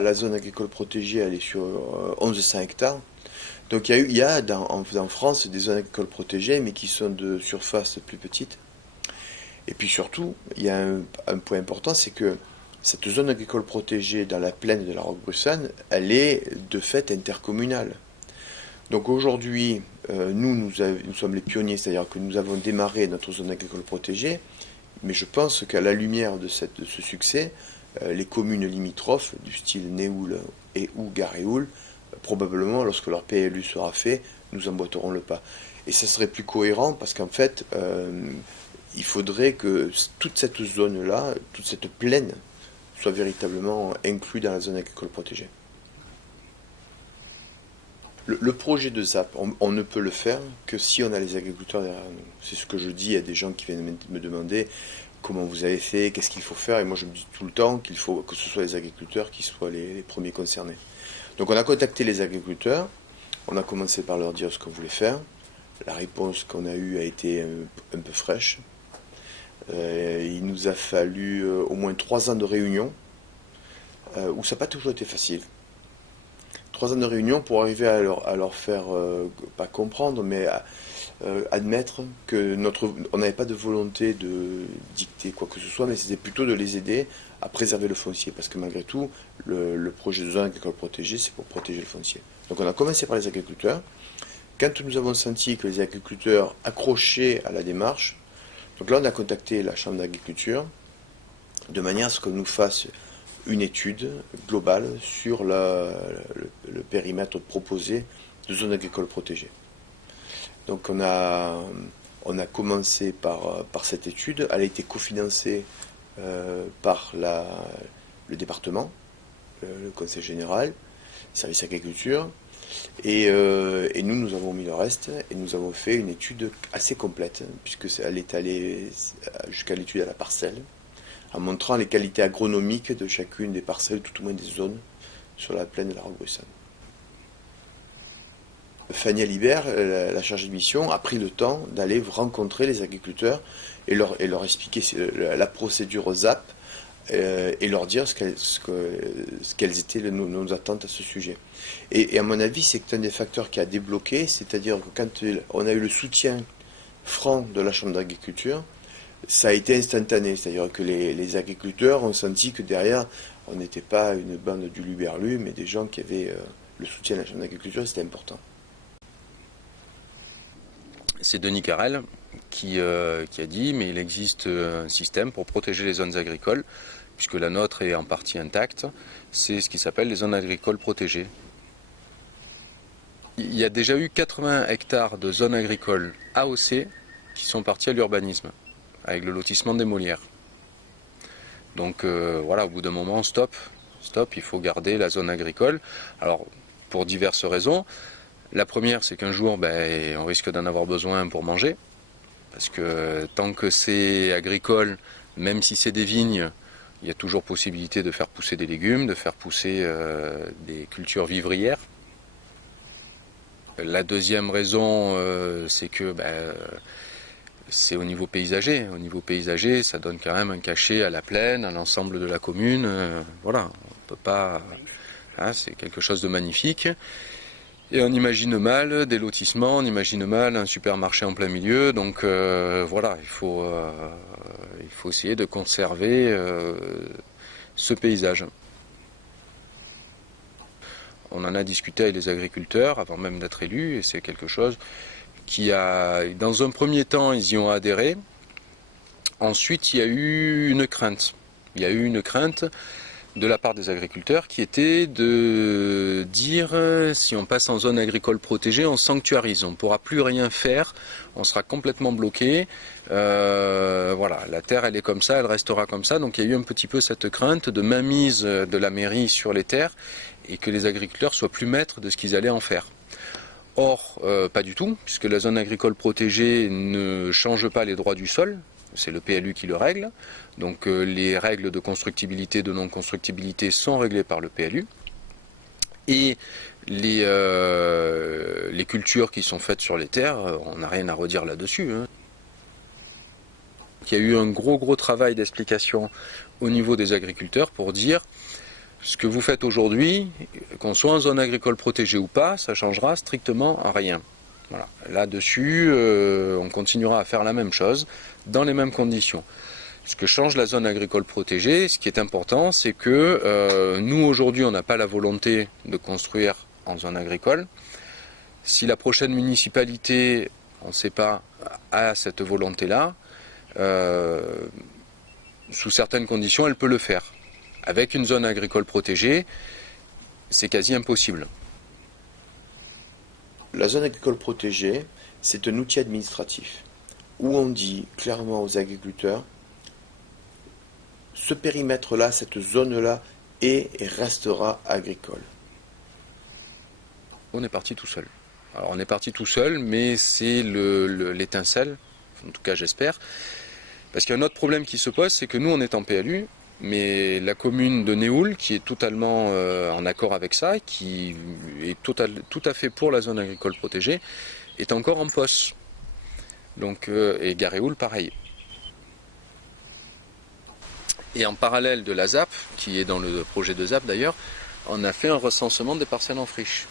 la zone agricole protégée, elle est sur 1100 hectares. Donc il y a en France des zones agricoles protégées, mais qui sont de surface plus petite. Et puis surtout, il y a un point important, c'est que cette zone agricole protégée dans la plaine de la Roquebressane, elle est de fait intercommunale. Donc aujourd'hui, nous sommes les pionniers, c'est-à-dire que nous avons démarré notre zone agricole protégée, mais je pense qu'à la lumière de ce succès, les communes limitrophes du style Néoul et ou Garéoul, probablement lorsque leur PLU sera fait, nous emboîterons le pas. Et ça serait plus cohérent parce qu'en fait, il faudrait que toute cette zone-là, toute cette plaine, soit véritablement inclus dans la zone agricole protégée. Le projet de ZAP, on ne peut le faire que si on a les agriculteurs derrière nous. C'est ce que je dis à des gens qui viennent me demander comment vous avez fait, qu'est-ce qu'il faut faire, et moi je me dis tout le temps qu'il faut que ce soit les agriculteurs qui soient les premiers concernés. Donc on a contacté les agriculteurs, on a commencé par leur dire ce qu'on voulait faire. La réponse qu'on a eue a été un peu fraîche. Il nous a fallu au moins 3 ans de réunion, où ça n'a pas toujours été facile. 3 ans de réunion pour arriver à leur faire, pas comprendre, mais admettre que on n'avait pas de volonté de dicter quoi que ce soit, mais c'était plutôt de les aider à préserver le foncier. Parce que malgré tout, le projet de zone agricole protégée, c'est pour protéger le foncier. Donc on a commencé par les agriculteurs. Quand nous avons senti que les agriculteurs accrochaient à la démarche, donc là on a contacté la Chambre d'agriculture de manière à ce qu'on nous fasse une étude globale sur le périmètre proposé de zone agricole protégée. Donc on a commencé par cette étude. Elle a été cofinancée par le département, le conseil général, le service agriculture, et nous avons mis le reste et nous avons fait une étude assez complète, puisqu'elle est allée jusqu'à l'étude à la parcelle, en montrant les qualités agronomiques de chacune des parcelles, tout au moins des zones, sur la plaine de la Roquebressane. Fanny Alibert, la chargée de mission, a pris le temps d'aller rencontrer les agriculteurs et leur expliquer la procédure ZAP et leur dire quelles étaient nos attentes à ce sujet. Et à mon avis, c'est un des facteurs qui a débloqué, c'est-à-dire que quand on a eu le soutien franc de la Chambre d'agriculture, ça a été instantané, c'est-à-dire que les agriculteurs ont senti que derrière, on n'était pas une bande du luberlu, mais des gens qui avaient le soutien de la Chambre d'agriculture, c'était important. C'est Denis Carrel qui a dit, mais il existe un système pour protéger les zones agricoles, puisque la nôtre est en partie intacte, c'est ce qui s'appelle les zones agricoles protégées. Il y a déjà eu 80 hectares de zones agricoles AOC qui sont partis à l'urbanisme, avec le lotissement des Molières. Donc voilà, au bout d'un moment, stop, il faut garder la zone agricole. Alors, pour diverses raisons. La première, c'est qu'un jour, on risque d'en avoir besoin pour manger, parce que tant que c'est agricole, même si c'est des vignes, il y a toujours possibilité de faire pousser des légumes, de faire pousser des cultures vivrières. La deuxième raison, c'est que c'est au niveau paysager. Au niveau paysager, ça donne quand même un cachet à la plaine, à l'ensemble de la commune. Voilà, on peut pas. Hein, c'est quelque chose de magnifique. Et on imagine mal des lotissements, on imagine mal un supermarché en plein milieu. Donc voilà, il faut essayer de conserver ce paysage. On en a discuté avec les agriculteurs avant même d'être élus, et c'est quelque chose qui a, dans un premier temps, ils y ont adhéré. Ensuite, il y a eu une crainte. Il y a eu une crainte de la part des agriculteurs qui était de dire si on passe en zone agricole protégée, on sanctuarise, on ne pourra plus rien faire, on sera complètement bloqué. Voilà, la terre elle est comme ça, elle restera comme ça. Donc il y a eu un petit peu cette crainte de mainmise de la mairie sur les terres et que les agriculteurs soient plus maîtres de ce qu'ils allaient en faire. Or, pas du tout, puisque la zone agricole protégée ne change pas les droits du sol, c'est le PLU qui le règle, donc les règles de constructibilité, de non-constructibilité sont réglées par le PLU, et les cultures qui sont faites sur les terres, on n'a rien à redire là-dessus. Hein. Il y a eu un gros travail d'explication au niveau des agriculteurs pour dire Ce que vous faites aujourd'hui, qu'on soit en zone agricole protégée ou pas, ça changera strictement rien. Voilà. Là-dessus, on continuera à faire la même chose, dans les mêmes conditions. Ce que change la zone agricole protégée, ce qui est important, c'est que nous, aujourd'hui, on n'a pas la volonté de construire en zone agricole. Si la prochaine municipalité, on ne sait pas, a cette volonté-là, sous certaines conditions, elle peut le faire. Avec une zone agricole protégée, c'est quasi impossible. La zone agricole protégée, c'est un outil administratif où on dit clairement aux agriculteurs, ce périmètre-là, cette zone-là est et restera agricole. On est parti tout seul. Alors on est parti tout seul, mais c'est l'étincelle, en tout cas j'espère. Parce qu'il y a un autre problème qui se pose, c'est que nous on est en PLU, mais la commune de Néoul, qui est totalement en accord avec ça, qui est tout à fait pour la zone agricole protégée, est encore en POS. Donc, et Garéoul pareil. Et en parallèle de la ZAP, qui est dans le projet de ZAP d'ailleurs, on a fait un recensement des parcelles en friche.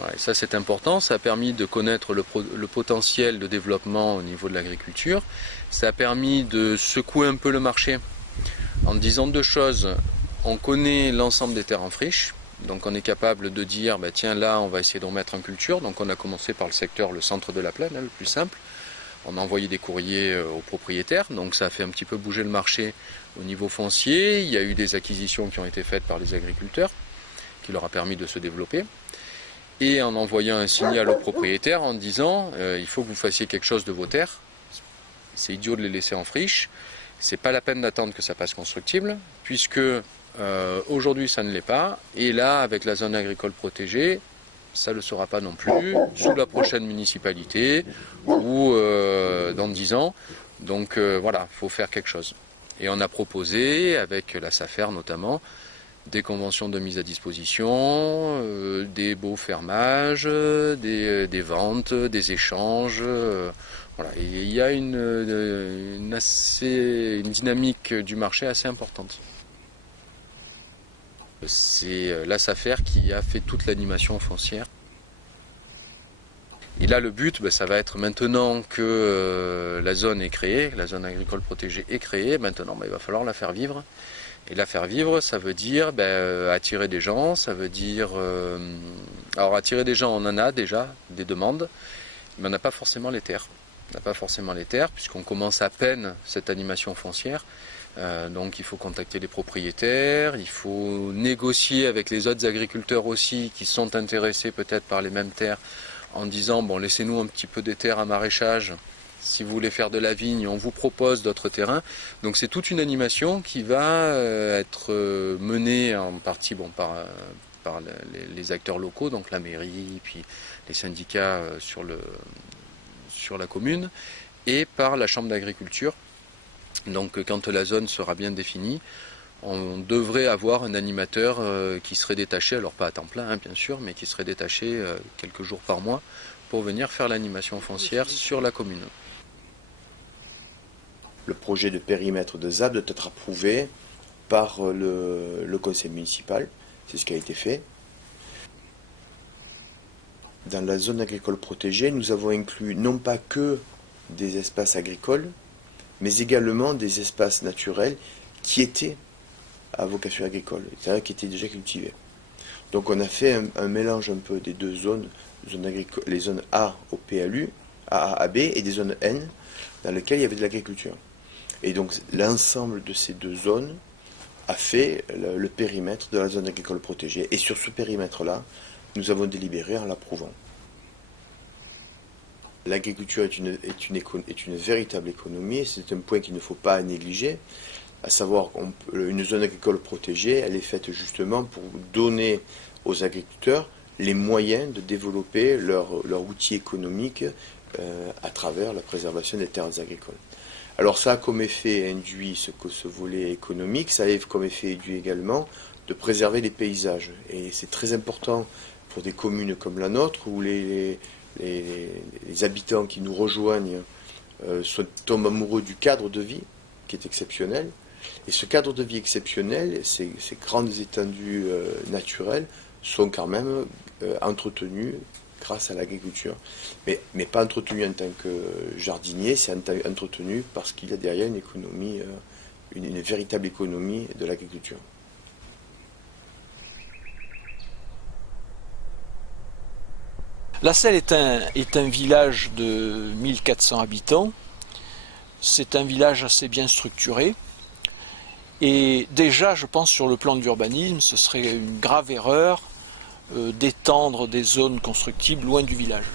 Ouais, ça c'est important, ça a permis de connaître le potentiel de développement au niveau de l'agriculture, ça a permis de secouer un peu le marché en disant deux choses. On connaît l'ensemble des terres en friche, donc on est capable de dire bah, tiens là on va essayer d'en mettre en culture, donc on a commencé par le secteur, le centre de la plaine, hein, le plus simple. On a envoyé des courriers aux propriétaires, donc ça a fait un petit peu bouger le marché au niveau foncier. Il y a eu des acquisitions qui ont été faites par les agriculteurs, qui leur a permis de se développer. Et en envoyant un signal aux propriétaires en disant il faut que vous fassiez quelque chose de vos terres. C'est idiot de les laisser en friche. C'est pas la peine d'attendre que ça passe constructible, puisque aujourd'hui ça ne l'est pas. Et là, avec la zone agricole protégée, ça ne le sera pas non plus, sous la prochaine municipalité ou dans 10 ans. Donc voilà, il faut faire quelque chose. Et on a proposé, avec la SAFER notamment, des conventions de mise à disposition, des beaux fermages, des ventes, des échanges. Voilà. Et il y a une dynamique du marché assez importante. C'est la SAFER qui a fait toute l'animation foncière. Et là, le but, ça va être maintenant que la zone est créée, la zone agricole protégée est créée, maintenant il va falloir la faire vivre. Et la faire vivre, ça veut dire attirer des gens, ça veut dire... alors attirer des gens, on en a déjà des demandes, mais on n'a pas forcément les terres. On n'a pas forcément les terres, puisqu'on commence à peine cette animation foncière. Donc il faut contacter les propriétaires, il faut négocier avec les autres agriculteurs aussi qui sont intéressés peut-être par les mêmes terres en disant bon laissez-nous un petit peu des terres à maraîchage, si vous voulez faire de la vigne on vous propose d'autres terrains. Donc c'est toute une animation qui va être menée en partie par les acteurs locaux, donc la mairie, puis les syndicats sur la commune et par la chambre d'agriculture. Donc quand la zone sera bien définie, on devrait avoir un animateur qui serait détaché, alors pas à temps plein bien sûr, mais qui serait détaché quelques jours par mois pour venir faire l'animation foncière sur la commune. Le projet de périmètre de ZAP doit être approuvé par le conseil municipal, c'est ce qui a été fait. Dans la zone agricole protégée, nous avons inclus non pas que des espaces agricoles, mais également des espaces naturels qui étaient à vocation agricole, c'est-à-dire qui étaient déjà cultivés. Donc on a fait un mélange un peu des deux zones, les zones A au PLU, A, B, et des zones N, dans lesquelles il y avait de l'agriculture. Et donc l'ensemble de ces deux zones a fait le périmètre de la zone agricole protégée. Et sur ce périmètre-là, nous avons délibéré en l'approuvant. L'agriculture est une véritable économie, et c'est un point qu'il ne faut pas négliger, à savoir qu'une zone agricole protégée, elle est faite justement pour donner aux agriculteurs les moyens de développer leur outil économique à travers la préservation des terres agricoles. Alors ça a comme effet induit ce volet économique, ça a comme effet induit également de préserver les paysages. Et c'est très important pour des communes comme la nôtre, où les habitants qui nous rejoignent tombent amoureux du cadre de vie, qui est exceptionnel, Et ce cadre de vie exceptionnel, ces grandes étendues naturelles sont quand même entretenues grâce à l'agriculture. Mais pas entretenues en tant que jardinier, c'est entretenu parce qu'il y a derrière une économie, une véritable économie de l'agriculture. La Selle est un village de 1400 habitants. C'est un village assez bien structuré. Et déjà, je pense, sur le plan de l'urbanisme, ce serait une grave erreur d'étendre des zones constructibles loin du village.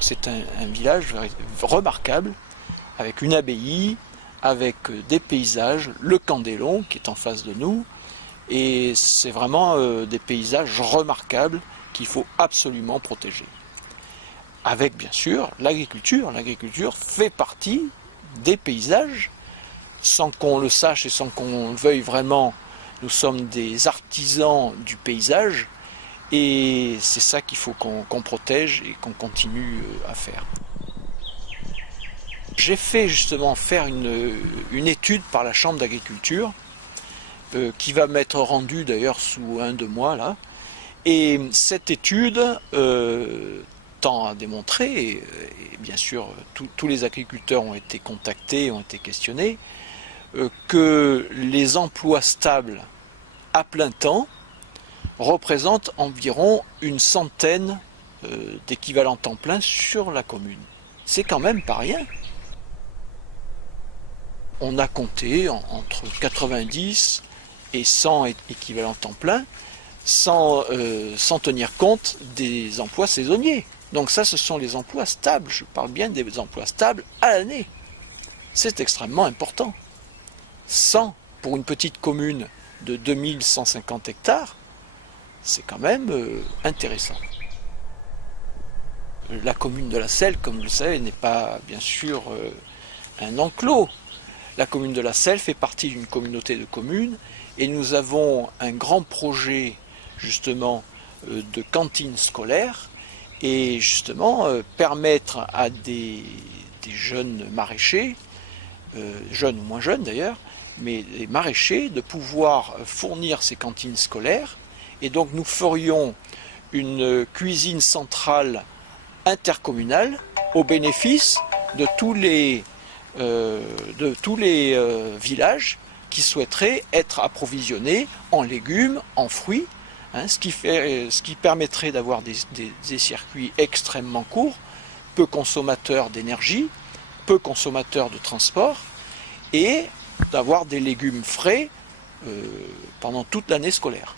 C'est un village remarquable, avec une abbaye, avec des paysages, le Candélon qui est en face de nous. Et c'est vraiment des paysages remarquables qu'il faut absolument protéger. Avec bien sûr l'agriculture. L'agriculture fait partie des paysages, sans qu'on le sache et sans qu'on le veuille vraiment. Nous sommes des artisans du paysage et c'est ça qu'il faut qu'on protège et qu'on continue à faire. J'ai fait justement faire une étude par la Chambre d'agriculture qui va m'être rendue d'ailleurs sous 1-2 mois là. Et cette étude tend à démontrer, et bien sûr tous les agriculteurs ont été contactés, ont été questionnés, que les emplois stables à plein temps représentent environ une centaine d'équivalents temps plein sur la commune. C'est quand même pas rien. On a compté entre 90 et 100 équivalents temps plein sans tenir compte des emplois saisonniers. Donc ça, ce sont les emplois stables. Je parle bien des emplois stables à l'année. C'est extrêmement important. 100 pour une petite commune de 2150 hectares, c'est quand même intéressant. La commune de la Selle, comme vous le savez, n'est pas bien sûr un enclos. La commune de la Selle fait partie d'une communauté de communes et nous avons un grand projet justement de cantine scolaire et justement permettre à des jeunes maraîchers, jeunes ou moins jeunes d'ailleurs, mais les maraîchers, de pouvoir fournir ces cantines scolaires. Et donc nous ferions une cuisine centrale intercommunale au bénéfice de tous les villages qui souhaiteraient être approvisionnés en légumes, en fruits, hein, ce qui permettrait d'avoir des circuits extrêmement courts, peu consommateurs d'énergie, peu consommateurs de transport, et d'avoir des légumes frais pendant toute l'année scolaire.